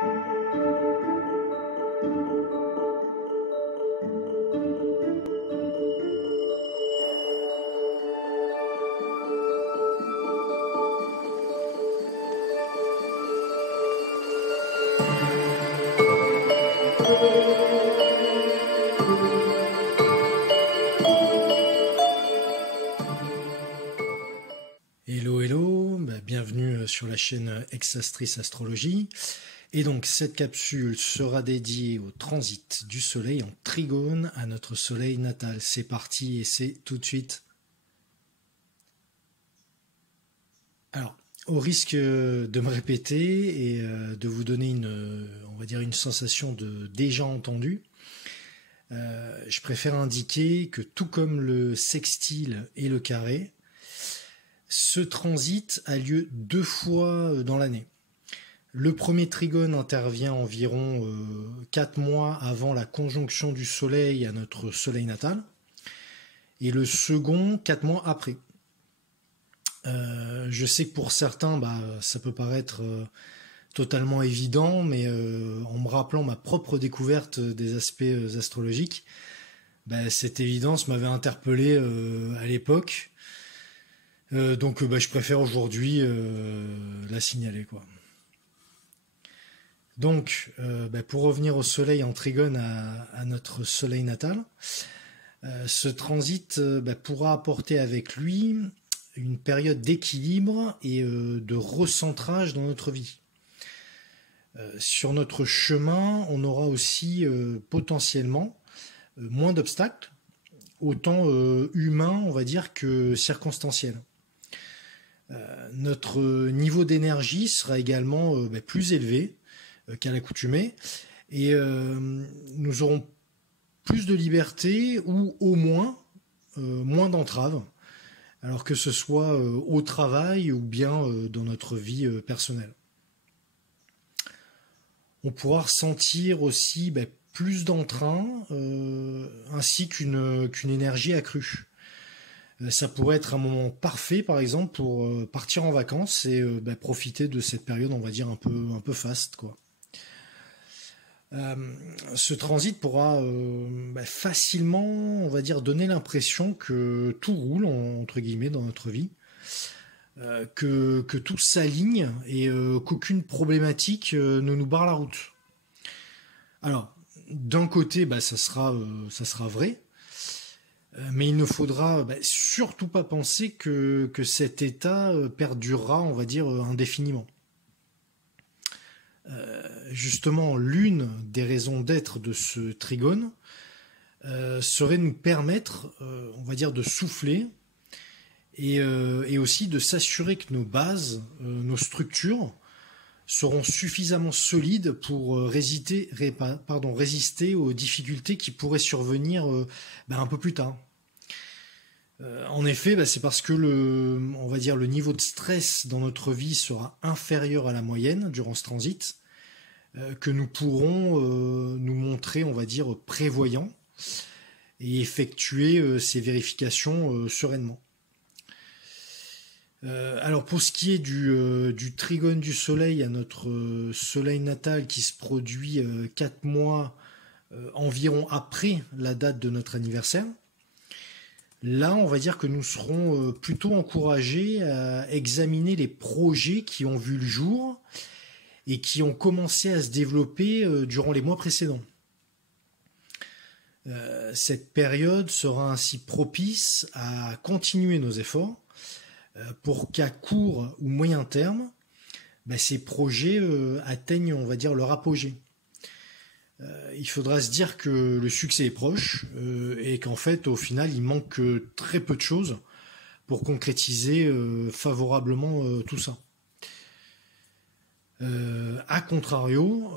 Hello, hello, bienvenue sur la chaîne Exastris Astrologie. Et donc cette capsule sera dédiée au transit du soleil en trigone à notre soleil natal. C'est parti et c'est tout de suite. Alors, au risque de me répéter et de vous donner une sensation de déjà entendu, je préfère indiquer que tout comme le sextile et le carré, ce transit a lieu 2 fois dans l'année. Le premier trigone intervient environ 4 mois avant la conjonction du soleil à notre soleil natal, et le second 4 mois après. Je sais que pour certains, ça peut paraître totalement évident, mais en me rappelant ma propre découverte des aspects astrologiques, cette évidence m'avait interpellé à l'époque. Donc je préfère aujourd'hui la signaler, quoi. Donc pour revenir au soleil en trigone à notre soleil natal, ce transit pourra apporter avec lui une période d'équilibre et de recentrage dans notre vie. Sur notre chemin, on aura aussi potentiellement moins d'obstacles, autant humains, on va dire, que circonstanciels. Notre niveau d'énergie sera également plus élevé qu'à l'accoutumée, et nous aurons plus de liberté ou au moins moins d'entraves, alors que ce soit au travail ou bien dans notre vie personnelle. On pourra ressentir aussi plus d'entrain ainsi qu'une énergie accrue. Ça pourrait être un moment parfait, par exemple, pour partir en vacances et profiter de cette période, on va dire, un peu faste, quoi. Ce transit pourra facilement, on va dire, donner l'impression que tout roule, entre guillemets, dans notre vie, que tout s'aligne et qu'aucune problématique ne nous barre la route. Alors, d'un côté, ça sera vrai, mais il ne faudra surtout pas penser que cet état perdurera, on va dire, indéfiniment. Justement, l'une des raisons d'être de ce trigone serait nous permettre, on va dire, de souffler et aussi de s'assurer que nos bases, nos structures seront suffisamment solides pour résister aux difficultés qui pourraient survenir un peu plus tard. En effet, c'est parce que on va dire, le niveau de stress dans notre vie sera inférieur à la moyenne durant ce transit, que nous pourrons nous montrer, on va dire, prévoyants et effectuer ces vérifications sereinement. Alors pour ce qui est du trigone du soleil à notre soleil natal qui se produit 4 mois environ après la date de notre anniversaire, là on va dire que nous serons plutôt encouragés à examiner les projets qui ont vu le jour et qui ont commencé à se développer durant les mois précédents. Cette période sera ainsi propice à continuer nos efforts pour qu'à court ou moyen terme, ces projets atteignent, on va dire, leur apogée. Il faudra se dire que le succès est proche et qu'en fait, au final, il manque très peu de choses pour concrétiser favorablement tout ça. A contrario,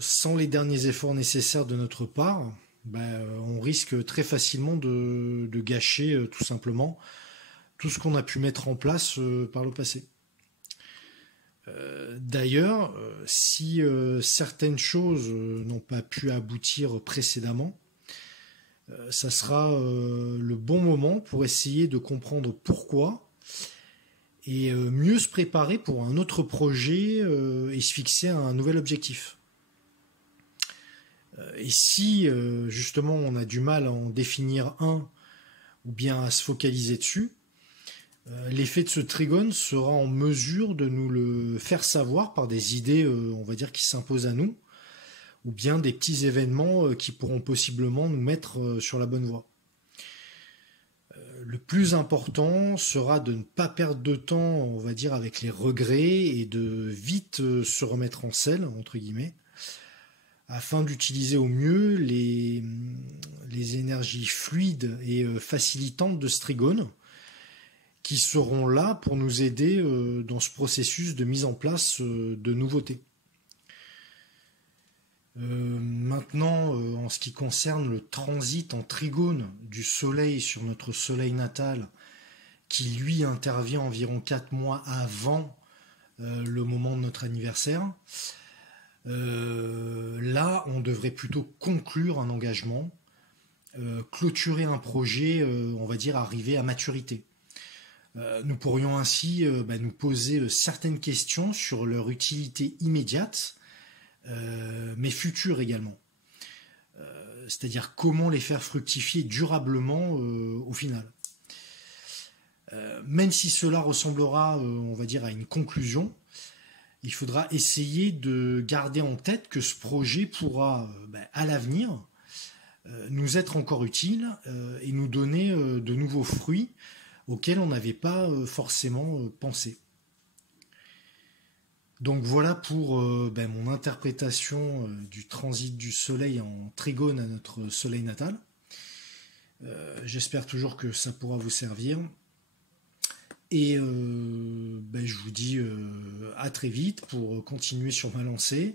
sans les derniers efforts nécessaires de notre part, on risque très facilement de gâcher tout simplement tout ce qu'on a pu mettre en place par le passé. D'ailleurs, si certaines choses n'ont pas pu aboutir précédemment, ça sera le bon moment pour essayer de comprendre pourquoi et mieux se préparer pour un autre projet et se fixer un nouvel objectif. Et si justement on a du mal à en définir un ou bien à se focaliser dessus, l'effet de ce trigone sera en mesure de nous le faire savoir par des idées, on va dire, qui s'imposent à nous, ou bien des petits événements qui pourront possiblement nous mettre sur la bonne voie. Le plus important sera de ne pas perdre de temps, on va dire, avec les regrets et de vite se remettre en selle, entre guillemets, afin d'utiliser au mieux les énergies fluides et facilitantes de ce trigone, qui seront là pour nous aider dans ce processus de mise en place de nouveautés. Maintenant, en ce qui concerne le transit en trigone du Soleil sur notre Soleil natal, qui lui intervient environ 4 mois avant le moment de notre anniversaire, là, on devrait plutôt conclure un engagement, clôturer un projet, on va dire arriver à maturité. Nous pourrions ainsi nous poser certaines questions sur leur utilité immédiate, mais future également. C'est-à-dire comment les faire fructifier durablement au final. Même si cela ressemblera, on va dire, à une conclusion, il faudra essayer de garder en tête que ce projet pourra, à l'avenir, nous être encore utile et nous donner de nouveaux fruits auxquels on n'avait pas forcément pensé. Donc voilà pour mon interprétation du transit du Soleil en trigone à notre Soleil natal. J'espère toujours que ça pourra vous servir. Et je vous dis à très vite pour continuer sur ma lancée.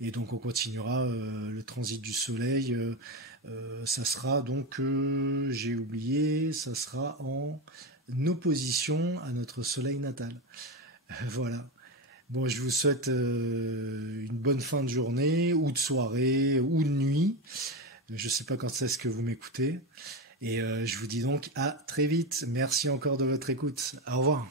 Et donc on continuera le transit du Soleil. Ça sera donc, j'ai oublié, ça sera en opposition à notre Soleil natal. Voilà. Bon, je vous souhaite une bonne fin de journée, ou de soirée, ou de nuit. Je ne sais pas quand est-ce que vous m'écoutez. Et je vous dis donc à très vite. Merci encore de votre écoute. Au revoir.